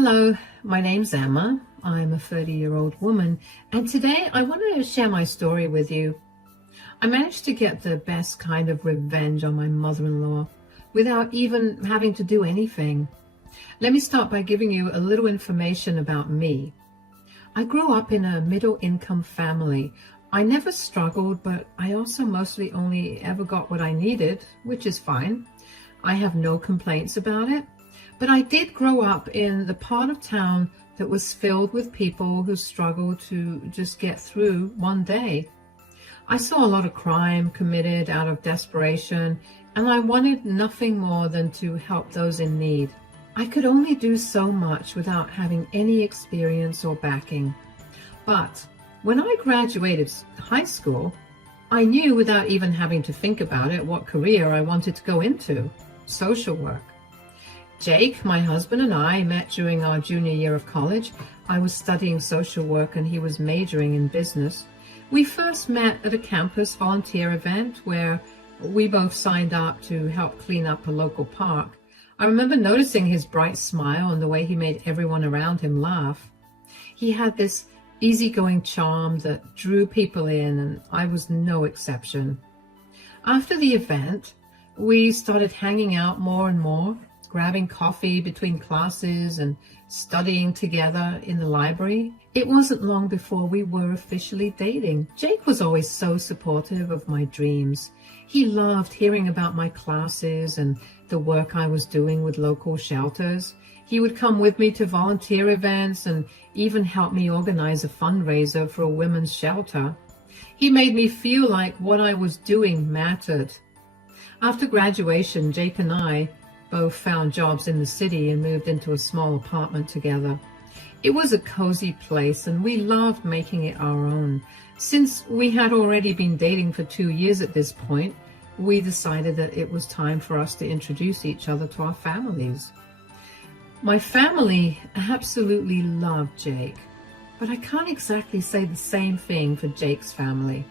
Hello, my name's Emma. I'm a 30-year-old woman, and today I want to share my story with you. I managed to get the best kind of revenge on my mother-in-law without even having to do anything. Let me start by giving you a little information about me. I grew up in a middle-income family. I never struggled, but I also mostly only ever got what I needed, which is fine. I have no complaints about it. But I did grow up in the part of town that was filled with people who struggled to just get through one day. I saw a lot of crime committed out of desperation, and I wanted nothing more than to help those in need. I could only do so much without having any experience or backing. But when I graduated high school, I knew without even having to think about it what career I wanted to go into: social work. Jake, my husband, and I met during our junior year of college. I was studying social work and he was majoring in business. We first met at a campus volunteer event where we both signed up to help clean up a local park. I remember noticing his bright smile and the way he made everyone around him laugh. He had this easygoing charm that drew people in, and I was no exception. After the event, we started hanging out more and more, grabbing coffee between classes and studying together in the library. It wasn't long before we were officially dating. Jake was always so supportive of my dreams. He loved hearing about my classes and the work I was doing with local shelters. He would come with me to volunteer events and even help me organize a fundraiser for a women's shelter. He made me feel like what I was doing mattered. After graduation, Jake and I both found jobs in the city and moved into a small apartment together. It was a cozy place and we loved making it our own. Since we had already been dating for 2 years at this point, we decided that it was time for us to introduce each other to our families. My family absolutely loved Jake, but I can't exactly say the same thing for Jake's family.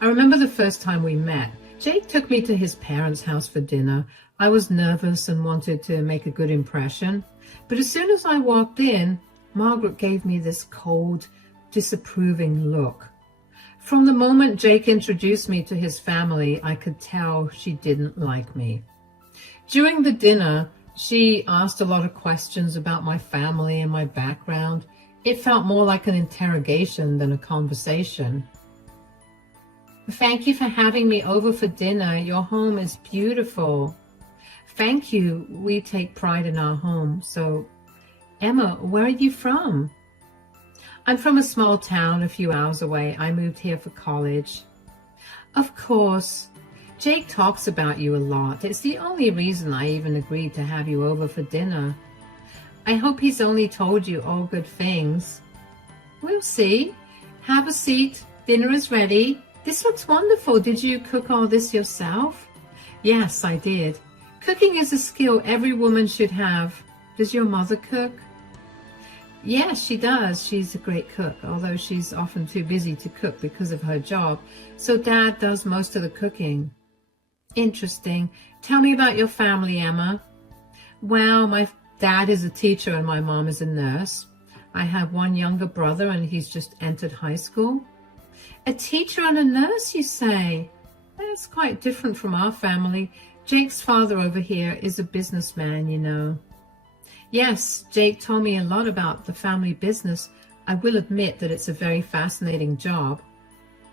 I remember the first time we met. Jake took me to his parents' house for dinner. I was nervous and wanted to make a good impression, but as soon as I walked in, Margaret gave me this cold, disapproving look. From the moment Jake introduced me to his family, I could tell she didn't like me. During the dinner, she asked a lot of questions about my family and my background. It felt more like an interrogation than a conversation. "Thank you for having me over for dinner. Your home is beautiful." "Thank you. We take pride in our home. So, Emma, where are you from?" "I'm from a small town a few hours away. I moved here for college." "Of course. Jake talks about you a lot. It's the only reason I even agreed to have you over for dinner. I hope he's only told you all good things." "We'll see. Have a seat. Dinner is ready. This looks wonderful. Did you cook all this yourself?" "Yes, I did. Cooking is a skill every woman should have. Does your mother cook?" "Yes, she does. She's a great cook, although she's often too busy to cook because of her job. So Dad does most of the cooking." "Interesting. Tell me about your family, Emma." "Well, my dad is a teacher and my mom is a nurse. I have one younger brother and he's just entered high school." "A teacher and a nurse, you say? That's quite different from our family. Jake's father over here is a businessman, you know." "Yes, Jake told me a lot about the family business. I will admit that it's a very fascinating job."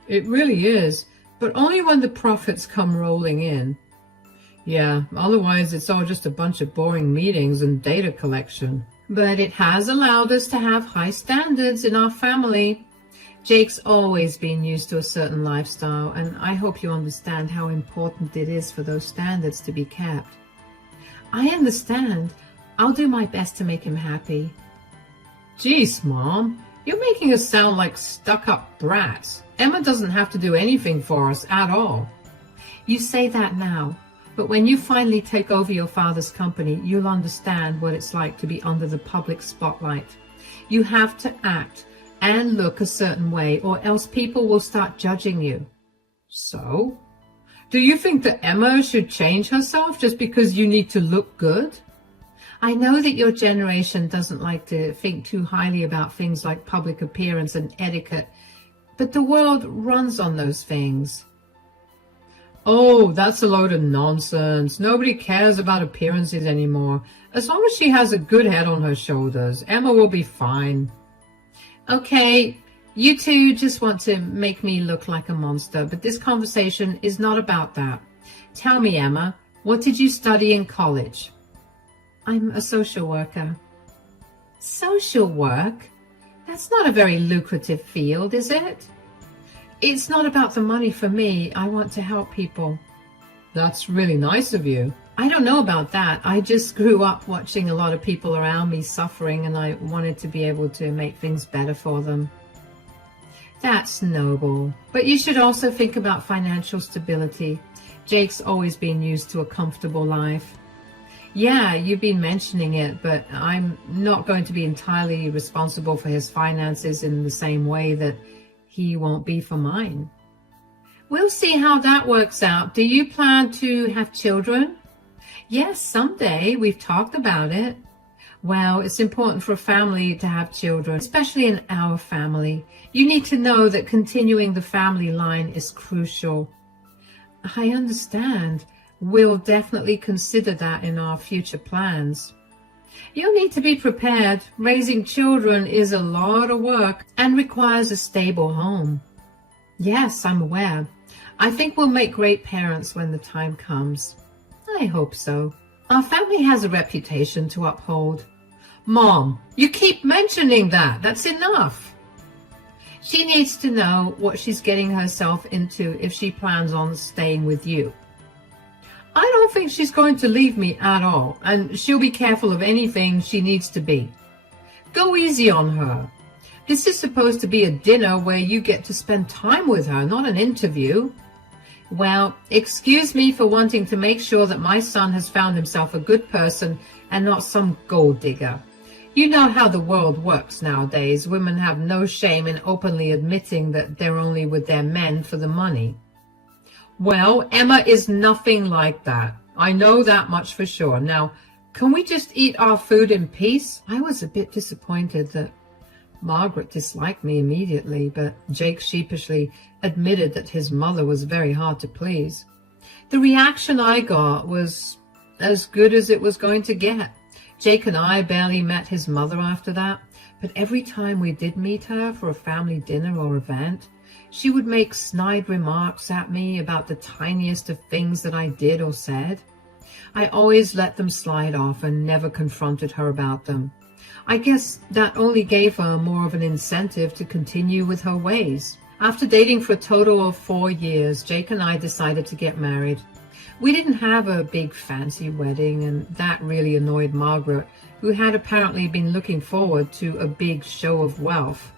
"It really is, but only when the profits come rolling in." "Yeah, otherwise it's all just a bunch of boring meetings and data collection." "But it has allowed us to have high standards in our family. Jake's always been used to a certain lifestyle, and I hope you understand how important it is for those standards to be kept." "I understand. I'll do my best to make him happy." "Geez, Mom, you're making us sound like stuck-up brats. Emma doesn't have to do anything for us at all." "You say that now, but when you finally take over your father's company, you'll understand what it's like to be under the public spotlight. You have to act and look a certain way, or else people will start judging you." "So? Do you think that Emma should change herself just because you need to look good?" I know that your generation doesn't like to think too highly about things like public appearance and etiquette, but the world runs on those things. Oh, that's a load of nonsense. Nobody cares about appearances anymore. As long as she has a good head on her shoulders, Emma will be fine. Okay, you two just want to make me look like a monster, but this conversation is not about that. Tell me, Emma, what did you study in college? I'm a social worker. Social work? That's not a very lucrative field, is it? It's not about the money for me. I want to help people. That's really nice of you. I don't know about that. I just grew up watching a lot of people around me suffering, and I wanted to be able to make things better for them. That's noble. But you should also think about financial stability. Jake's always been used to a comfortable life. Yeah, you've been mentioning it, but I'm not going to be entirely responsible for his finances in the same way that he won't be for mine. We'll see how that works out. Do you plan to have children? Yes, someday. We've talked about it. Well, it's important for a family to have children, especially in our family. You need to know that continuing the family line is crucial. I understand. We'll definitely consider that in our future plans. You'll need to be prepared. Raising children is a lot of work and requires a stable home. Yes, I'm aware. I think we'll make great parents when the time comes. I hope so. Our family has a reputation to uphold. Mom, you keep mentioning that. That's enough. She needs to know what she's getting herself into if she plans on staying with you. I don't think she's going to leave me at all, and she'll be careful of anything she needs to be. Go easy on her. This is supposed to be a dinner where you get to spend time with her, not an interview. Well, excuse me for wanting to make sure that my son has found himself a good person and not some gold digger. You know how the world works nowadays. Women have no shame in openly admitting that they're only with their men for the money. Well, Emma is nothing like that. I know that much for sure. Now, can we just eat our food in peace? I was a bit disappointed that Margaret disliked me immediately, but Jake sheepishly admitted that his mother was very hard to please. The reaction I got was as good as it was going to get. Jake and I barely met his mother after that, but every time we did meet her for a family dinner or event, she would make snide remarks at me about the tiniest of things that I did or said. I always let them slide off and never confronted her about them. I guess that only gave her more of an incentive to continue with her ways. After dating for a total of 4 years, Jake and I decided to get married. We didn't have a big fancy wedding, and that really annoyed Margaret, who had apparently been looking forward to a big show of wealth.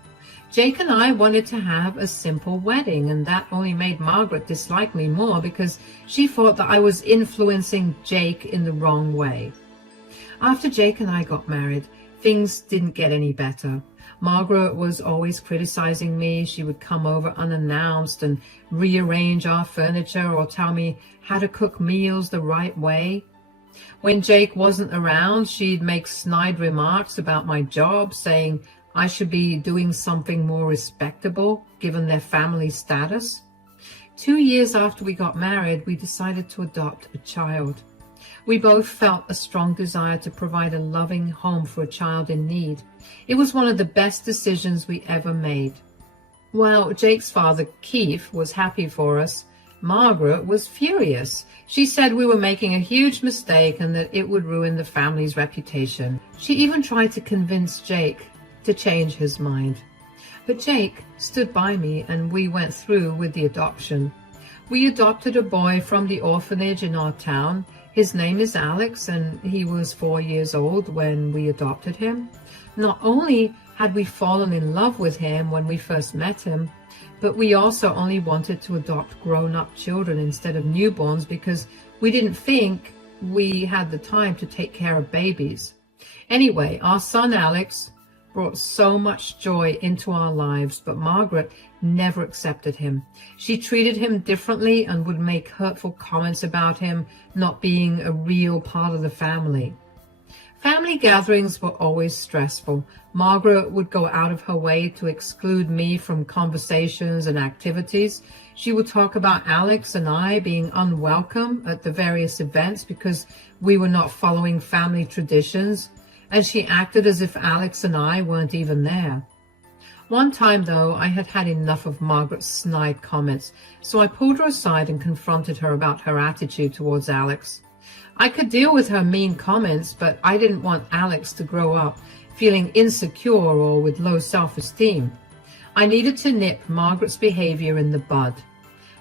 Jake and I wanted to have a simple wedding, and that only made Margaret dislike me more because she thought that I was influencing Jake in the wrong way. After Jake and I got married, things didn't get any better. Margaret was always criticizing me. She would come over unannounced and rearrange our furniture or tell me how to cook meals the right way. When Jake wasn't around, she'd make snide remarks about my job, saying I should be doing something more respectable given their family status. 2 years after we got married, we decided to adopt a child. We both felt a strong desire to provide a loving home for a child in need. It was one of the best decisions we ever made. While Jake's father, Keith, was happy for us, Margaret was furious. She said we were making a huge mistake and that it would ruin the family's reputation. She even tried to convince Jake to change his mind. But Jake stood by me and we went through with the adoption. We adopted a boy from the orphanage in our town. His name is Alex, and he was 4 years old when we adopted him. Not only had we fallen in love with him when we first met him, but we also only wanted to adopt grown-up children instead of newborns because we didn't think we had the time to take care of babies. Anyway, our son Alex brought so much joy into our lives, but Margaret never accepted him. She treated him differently and would make hurtful comments about him not being a real part of the family. Family gatherings were always stressful. Margaret would go out of her way to exclude me from conversations and activities. She would talk about Alex and I being unwelcome at the various events because we were not following family traditions, and she acted as if Alex and I weren't even there. One time, though, I had had enough of Margaret's snide comments, so I pulled her aside and confronted her about her attitude towards Alex. I could deal with her mean comments, but I didn't want Alex to grow up feeling insecure or with low self-esteem. I needed to nip Margaret's behavior in the bud.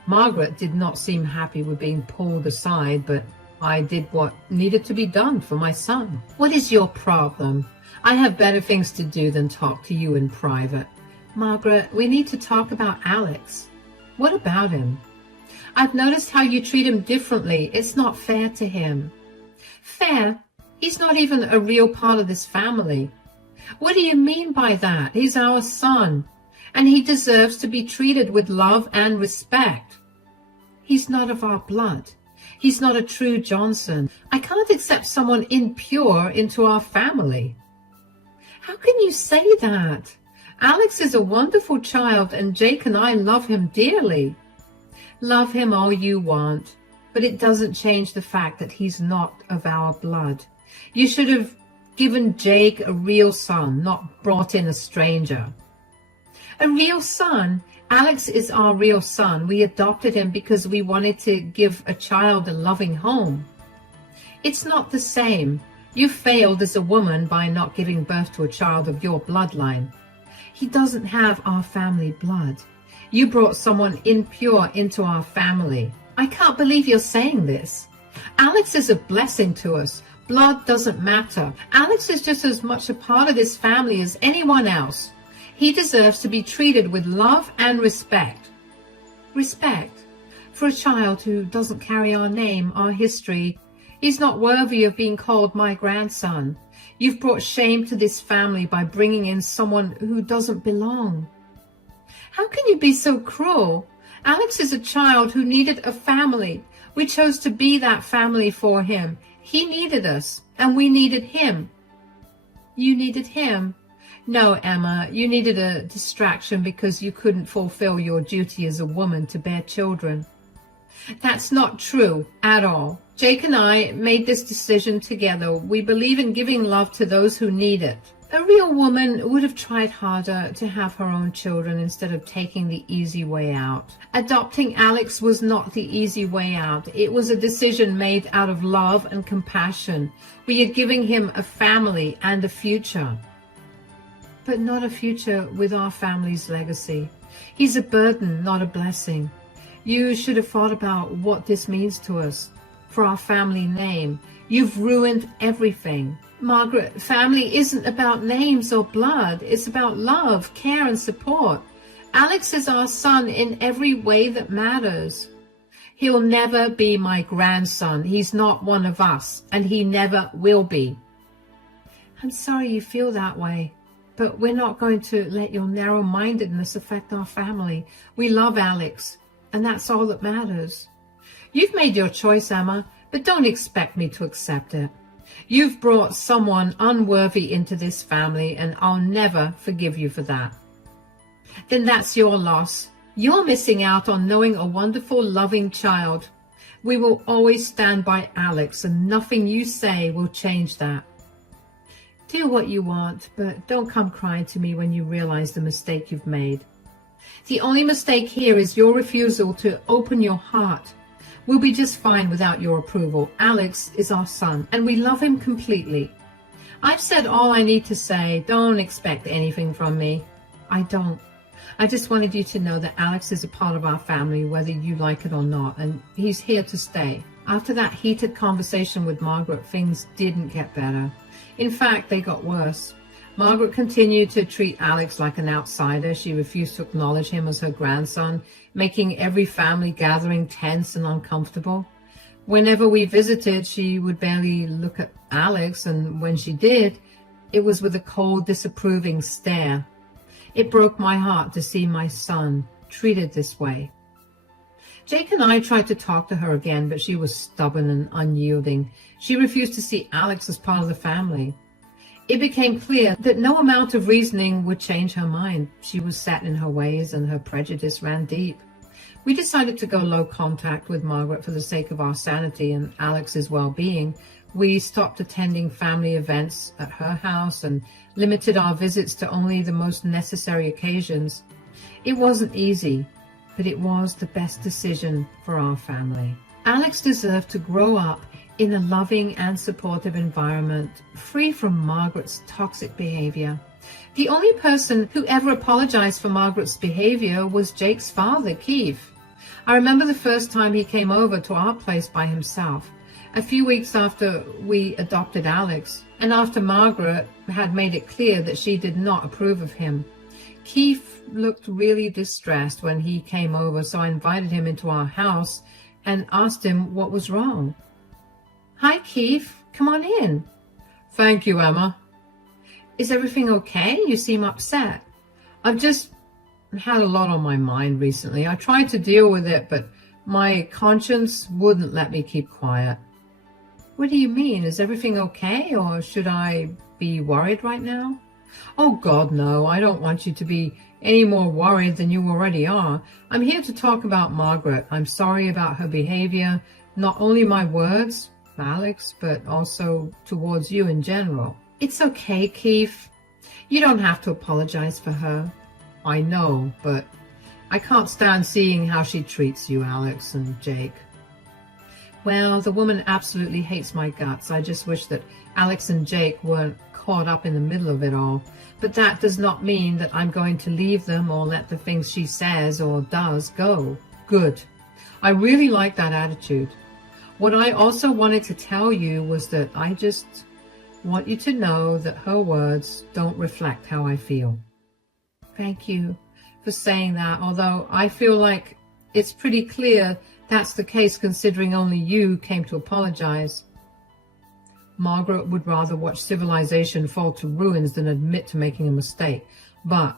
Margaret did not seem happy with being pulled aside, but I did what needed to be done for my son. What is your problem? I have better things to do than talk to you in private. Margaret, we need to talk about Alex. What about him? I've noticed how you treat him differently. It's not fair to him. Fair? He's not even a real part of this family. What do you mean by that? He's our son, and he deserves to be treated with love and respect. He's not of our blood. He's not a true Johnson. I can't accept someone impure into our family. How can you say that? Alex is a wonderful child, and Jake and I love him dearly. Love him all you want, but it doesn't change the fact that he's not of our blood. You should have given Jake a real son, not brought in a stranger. A real son? Alex is our real son. We adopted him because we wanted to give a child a loving home. It's not the same. You failed as a woman by not giving birth to a child of your bloodline. He doesn't have our family blood. You brought someone impure into our family. I can't believe you're saying this. Alex is a blessing to us. Blood doesn't matter. Alex is just as much a part of this family as anyone else. He deserves to be treated with love and respect. Respect? For a child who doesn't carry our name, our history, he's not worthy of being called my grandson. You've brought shame to this family by bringing in someone who doesn't belong. How can you be so cruel? Alex is a child who needed a family. We chose to be that family for him. He needed us, and we needed him. You needed him? No, Emma, you needed a distraction because you couldn't fulfill your duty as a woman to bear children. That's not true at all. Jake and I made this decision together. We believe in giving love to those who need it. A real woman would have tried harder to have her own children instead of taking the easy way out. Adopting Alex was not the easy way out. It was a decision made out of love and compassion. We are giving him a family and a future. But not a future with our family's legacy. He's a burden, not a blessing. You should have thought about what this means to us, for our family name. You've ruined everything. Margaret, family isn't about names or blood. It's about love, care, and support. Alex is our son in every way that matters. He'll never be my grandson. He's not one of us, and he never will be. I'm sorry you feel that way, but we're not going to let your narrow-mindedness affect our family. We love Alex, and that's all that matters. You've made your choice, Emma, but don't expect me to accept it. You've brought someone unworthy into this family, and I'll never forgive you for that. Then that's your loss. You're missing out on knowing a wonderful, loving child. We will always stand by Alex, and nothing you say will change that. Do what you want, but don't come crying to me when you realize the mistake you've made. The only mistake here is your refusal to open your heart. We'll be just fine without your approval. Alex is our son, and we love him completely. I've said all I need to say. Don't expect anything from me. I don't. I just wanted you to know that Alex is a part of our family, whether you like it or not, and he's here to stay. After that heated conversation with Margaret, things didn't get better. In fact, they got worse. Margaret continued to treat Alex like an outsider. She refused to acknowledge him as her grandson, making every family gathering tense and uncomfortable. Whenever we visited, she would barely look at Alex, and when she did, it was with a cold, disapproving stare. It broke my heart to see my son treated this way. Jake and I tried to talk to her again, but she was stubborn and unyielding. She refused to see Alex as part of the family. It became clear that no amount of reasoning would change her mind. She was set in her ways and her prejudice ran deep. We decided to go low contact with Margaret for the sake of our sanity and Alex's well-being. We stopped attending family events at her house and limited our visits to only the most necessary occasions. It wasn't easy, but it was the best decision for our family. Alex deserved to grow up in a loving and supportive environment, free from Margaret's toxic behavior. The only person who ever apologized for Margaret's behavior was Jake's father, Keith. I remember the first time he came over to our place by himself, a few weeks after we adopted Alex, and after Margaret had made it clear that she did not approve of him. Keith looked really distressed when he came over, so I invited him into our house and asked him what was wrong. "Hi, Keith. Come on in." "Thank you, Emma." "Is everything okay? You seem upset." "I've just had a lot on my mind recently. I tried to deal with it, but my conscience wouldn't let me keep quiet." "What do you mean? Is everything okay, or should I be worried right now?" "Oh, God, no. I don't want you to be any more worried than you already are. I'm here to talk about Margaret. I'm sorry about her behavior, not only my words, Alex, but also towards you in general." "It's okay, Keith. You don't have to apologize for her." "I know, but I can't stand seeing how she treats you, Alex and Jake." "Well, the woman absolutely hates my guts. I just wish that Alex and Jake weren't caught up in the middle of it all. But that does not mean that I'm going to leave them or let the things she says or does go." "Good. I really like that attitude. What I also wanted to tell you was that I just want you to know that her words don't reflect how I feel." "Thank you for saying that, although I feel like it's pretty clear that's the case considering only you came to apologize." Margaret would rather watch civilization fall to ruins than admit to making a mistake. "But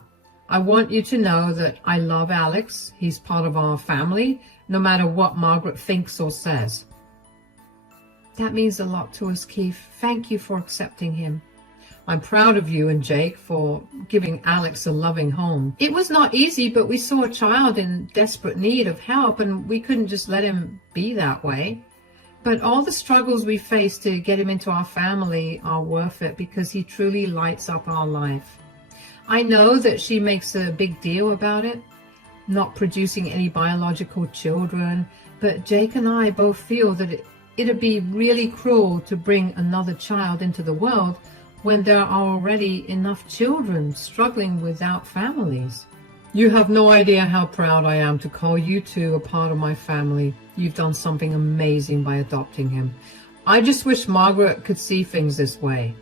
I want you to know that I love Alex. He's part of our family, no matter what Margaret thinks or says." "That means a lot to us, Keith. Thank you for accepting him." "I'm proud of you and Jake for giving Alex a loving home. It was not easy, but we saw a child in desperate need of help, and we couldn't just let him be that way. But all the struggles we faced to get him into our family are worth it because he truly lights up our life." I know that she makes a big deal about it, not producing any biological children, but Jake and I both feel that it'd be really cruel to bring another child into the world when there are already enough children struggling without families. "You have no idea how proud I am to call you two a part of my family. You've done something amazing by adopting him. I just wish Margaret could see things this way."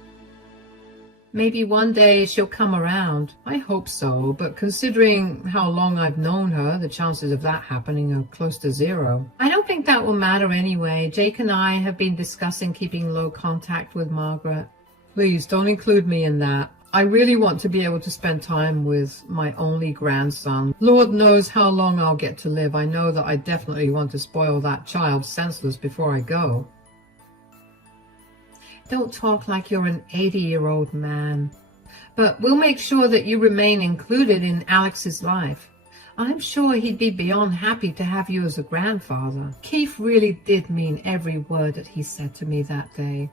"Maybe one day she'll come around." "I hope so, but considering how long I've known her, the chances of that happening are close to zero." "I don't think that will matter anyway. Jake and I have been discussing keeping low contact with Margaret." "Please don't include me in that. I really want to be able to spend time with my only grandson. Lord knows how long I'll get to live. I know that I definitely want to spoil that child senseless before I go." "Don't talk like you're an 80-year-old man. But we'll make sure that you remain included in Alex's life. I'm sure he'd be beyond happy to have you as a grandfather." Keith really did mean every word that he said to me that day.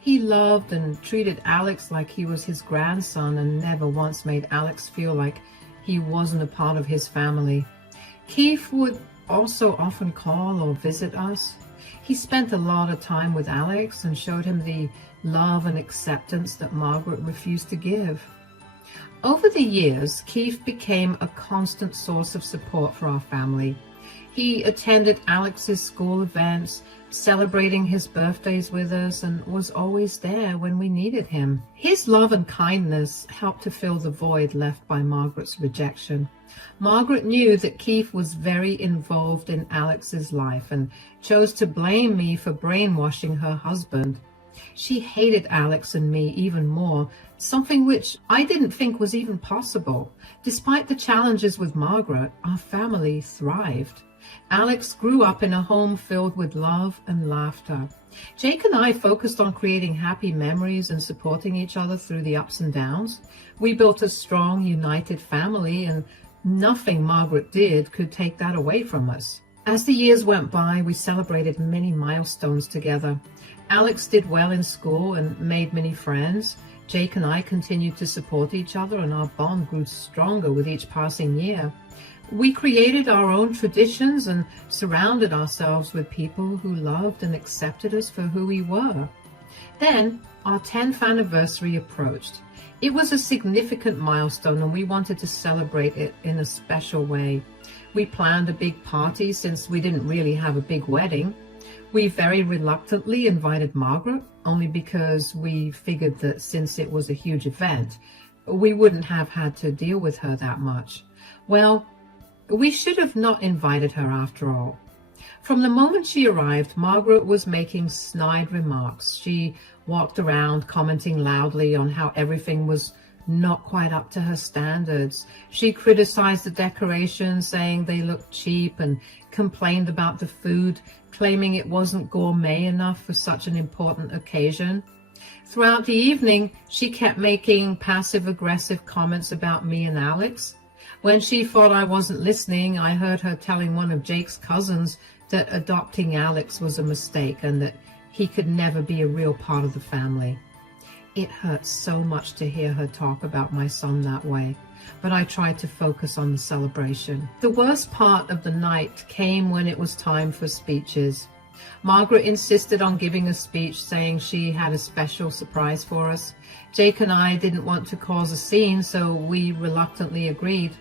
He loved and treated Alex like he was his grandson and never once made Alex feel like he wasn't a part of his family. Keith would also often call or visit us. He spent a lot of time with Alex and showed him the love and acceptance that Margaret refused to give. Over the years, Keith became a constant source of support for our family. He attended Alex's school events, celebrating his birthdays with us, and was always there when we needed him. His love and kindness helped to fill the void left by Margaret's rejection. Margaret knew that Keith was very involved in Alex's life and chose to blame me for brainwashing her husband. She hated Alex and me even more, something which I didn't think was even possible. Despite the challenges with Margaret, our family thrived. Alex grew up in a home filled with love and laughter. Jake and I focused on creating happy memories and supporting each other through the ups and downs. We built a strong, united family, and nothing Margaret did could take that away from us. As the years went by, we celebrated many milestones together. Alex did well in school and made many friends. Jake and I continued to support each other, and our bond grew stronger with each passing year. We created our own traditions and surrounded ourselves with people who loved and accepted us for who we were. Then our 10th anniversary approached. It was a significant milestone, and we wanted to celebrate it in a special way. We planned a big party since we didn't really have a big wedding. We very reluctantly invited Margaret, only because we figured that since it was a huge event, we wouldn't have had to deal with her that much. Well, we should have not invited her after all. From the moment she arrived, Margaret was making snide remarks. She walked around commenting loudly on how everything was not quite up to her standards. She criticized the decorations, saying they looked cheap, and complained about the food, claiming it wasn't gourmet enough for such an important occasion. Throughout the evening, she kept making passive-aggressive comments about me and Alex. When she thought I wasn't listening, I heard her telling one of Jake's cousins that adopting Alex was a mistake and that he could never be a real part of the family. It hurt so much to hear her talk about my son that way, but I tried to focus on the celebration. The worst part of the night came when it was time for speeches. Margaret insisted on giving a speech, saying she had a special surprise for us. Jake and I didn't want to cause a scene, so we reluctantly agreed.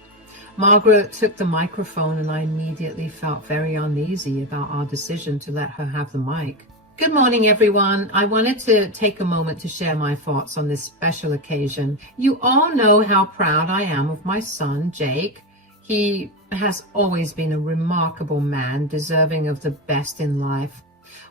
Margaret took the microphone, and I immediately felt very uneasy about our decision to let her have the mic. Good morning, everyone. I wanted to take a moment to share my thoughts on this special occasion. You all know how proud I am of my son, Jake. He has always been a remarkable man, deserving of the best in life.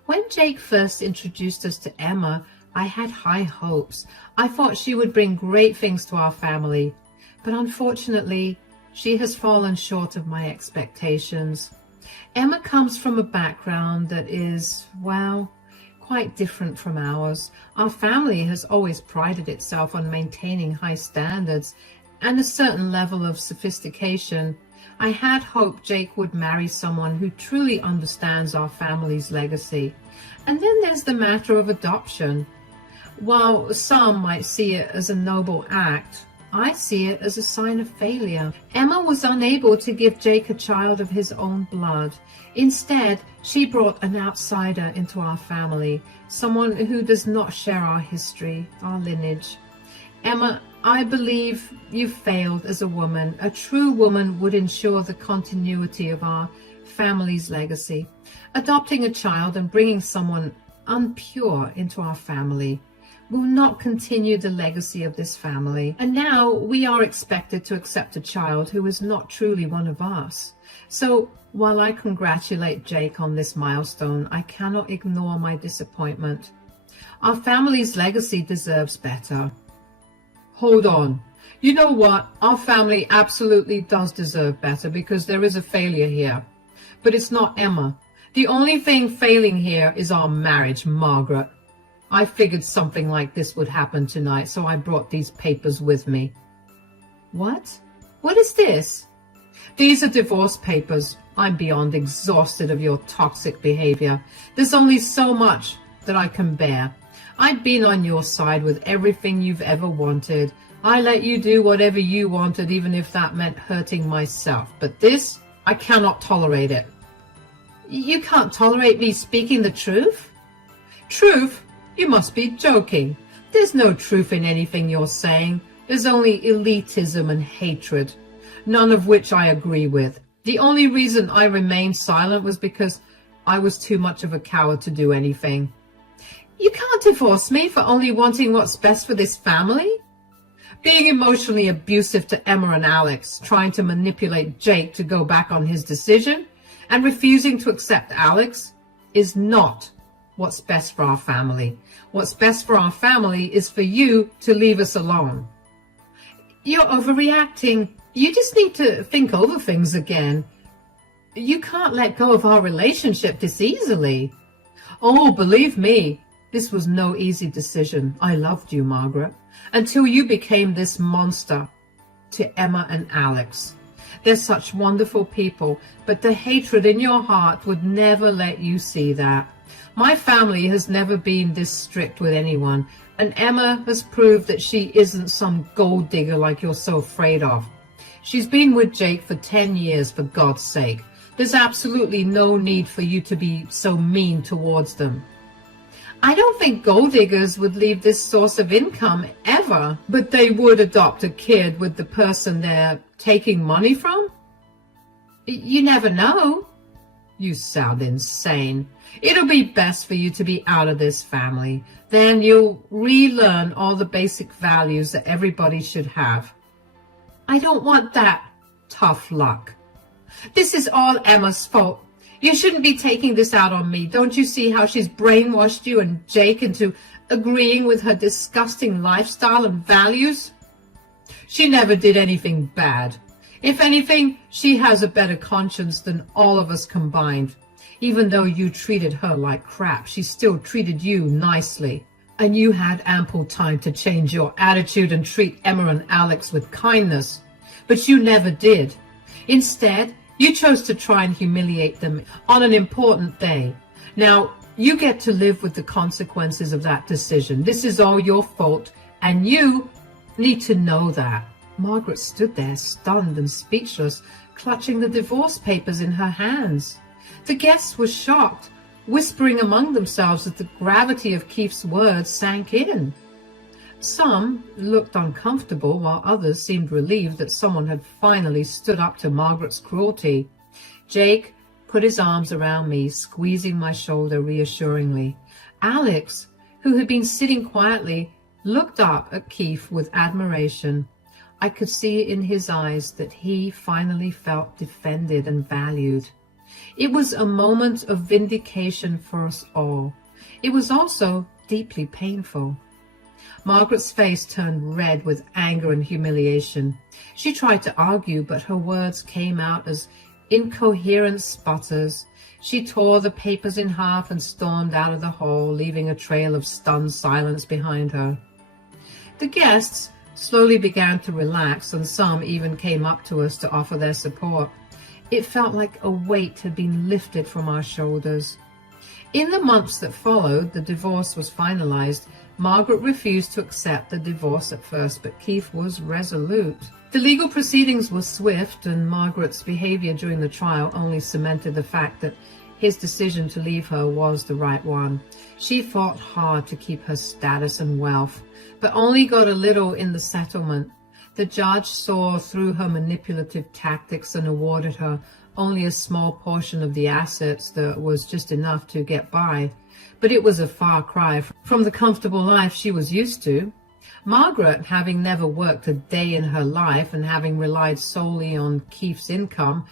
When Jake first introduced us to Emma, I had high hopes. I thought she would bring great things to our family, but unfortunately, she has fallen short of my expectations. Emma comes from a background that is, well, quite different from ours. Our family has always prided itself on maintaining high standards and a certain level of sophistication. I had hoped Jake would marry someone who truly understands our family's legacy. And then there's the matter of adoption. While some might see it as a noble act, I see it as a sign of failure. Emma was unable to give Jake a child of his own blood. Instead, she brought an outsider into our family, someone who does not share our history, our lineage. Emma, I believe you failed as a woman. A true woman would ensure the continuity of our family's legacy. Adopting a child and bringing someone unpure into our family will not continue the legacy of this family. And now we are expected to accept a child who is not truly one of us. So while I congratulate Jake on this milestone, I cannot ignore my disappointment. Our family's legacy deserves better. Hold on. You know what? Our family absolutely does deserve better, because there is a failure here. But it's not Emma. The only thing failing here is our marriage, Margaret. I figured something like this would happen tonight, so I brought these papers with me. What? What is this? These are divorce papers. I'm beyond exhausted of your toxic behavior. There's only so much that I can bear. I've been on your side with everything you've ever wanted. I let you do whatever you wanted, even if that meant hurting myself. But this, I cannot tolerate it. You can't tolerate me speaking the truth? Truth? You must be joking. There's no truth in anything you're saying. There's only elitism and hatred, none of which I agree with. The only reason I remained silent was because I was too much of a coward to do anything. You can't divorce me for only wanting what's best for this family. Being emotionally abusive to Emma and Alex, trying to manipulate Jake to go back on his decision, and refusing to accept Alex is not what's best for our family. What's best for our family is for you to leave us alone. You're overreacting. You just need to think over things again. You can't let go of our relationship this easily. Oh, believe me, this was no easy decision. I loved you, Margaret, until you became this monster to Emma and Alex. They're such wonderful people, but the hatred in your heart would never let you see that. My family has never been this strict with anyone, and Emma has proved that she isn't some gold digger like you're so afraid of. She's been with Jake for 10 years, for God's sake. There's absolutely no need for you to be so mean towards them. I don't think gold diggers would leave this source of income ever, but they would adopt a kid with the person they're taking money from? You never know. You sound insane. It'll be best for you to be out of this family. Then you'll relearn all the basic values that everybody should have. I don't want that. Tough luck. This is all Emma's fault. You shouldn't be taking this out on me. Don't you see how she's brainwashed you and Jake into agreeing with her disgusting lifestyle and values? She never did anything bad. If anything, she has a better conscience than all of us combined. Even though you treated her like crap, she still treated you nicely. And you had ample time to change your attitude and treat Emma and Alex with kindness. But you never did. Instead, you chose to try and humiliate them on an important day. Now, you get to live with the consequences of that decision. This is all your fault, and you need to know that. Margaret stood there, stunned and speechless, clutching the divorce papers in her hands. The guests were shocked, whispering among themselves as the gravity of Keith's words sank in. Some looked uncomfortable, while others seemed relieved that someone had finally stood up to Margaret's cruelty. Jake put his arms around me, squeezing my shoulder reassuringly. Alex, who had been sitting quietly, looked up at Keith with admiration. I could see in his eyes that he finally felt defended and valued. It was a moment of vindication for us all. It was also deeply painful. Margaret's face turned red with anger and humiliation. She tried to argue, but her words came out as incoherent sputters. She tore the papers in half and stormed out of the hall, leaving a trail of stunned silence behind her. The guests slowly began to relax, and some even came up to us to offer their support. It felt like a weight had been lifted from our shoulders. In the months that followed, the divorce was finalized. Margaret refused to accept the divorce at first, but Keith was resolute. The legal proceedings were swift, and Margaret's behavior during the trial only cemented the fact that his decision to leave her was the right one. She fought hard to keep her status and wealth, but only got a little in the settlement. The judge saw through her manipulative tactics and awarded her only a small portion of the assets that was just enough to get by. But it was a far cry from the comfortable life she was used to. Margaret, having never worked a day in her life and having relied solely on Keith's income,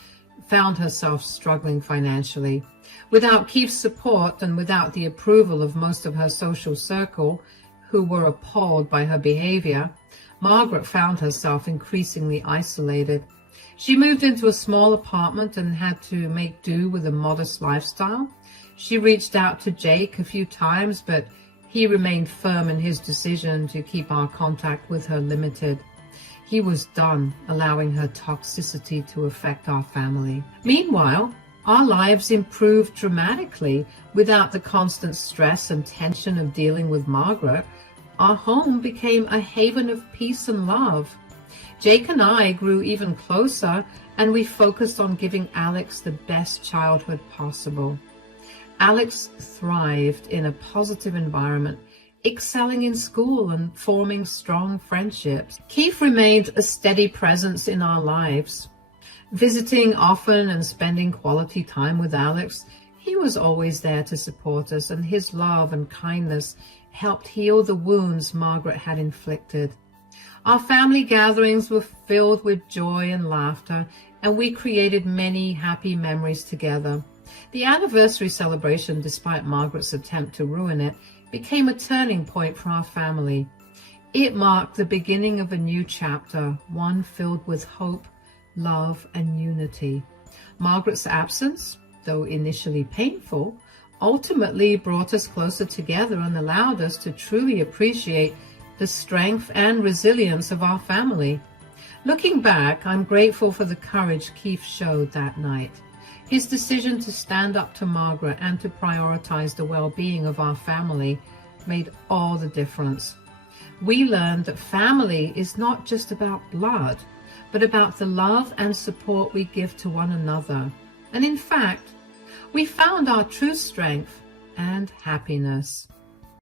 found herself struggling financially. Without Keith's support and without the approval of most of her social circle, who were appalled by her behavior, Margaret found herself increasingly isolated. She moved into a small apartment and had to make do with a modest lifestyle. She reached out to Jake a few times, but he remained firm in his decision to keep our contact with her limited. He was done allowing her toxicity to affect our family. Meanwhile, our lives improved dramatically. Without the constant stress and tension of dealing with Margaret, our home became a haven of peace and love. Jake and I grew even closer, and we focused on giving Alex the best childhood possible. Alex thrived in a positive environment, excelling in school and forming strong friendships. Keith remained a steady presence in our lives. Visiting often and spending quality time with Alex, he was always there to support us, and his love and kindness helped heal the wounds Margaret had inflicted. Our family gatherings were filled with joy and laughter, and we created many happy memories together. The anniversary celebration, despite Margaret's attempt to ruin it, became a turning point for our family. It marked the beginning of a new chapter, one filled with hope, love, and unity. Margaret's absence, though initially painful, ultimately brought us closer together and allowed us to truly appreciate the strength and resilience of our family. Looking back, I'm grateful for the courage Keith showed that night. His decision to stand up to Margaret and to prioritize the well-being of our family made all the difference. We learned that family is not just about blood, but about the love and support we give to one another. And in fact, we found our true strength and happiness.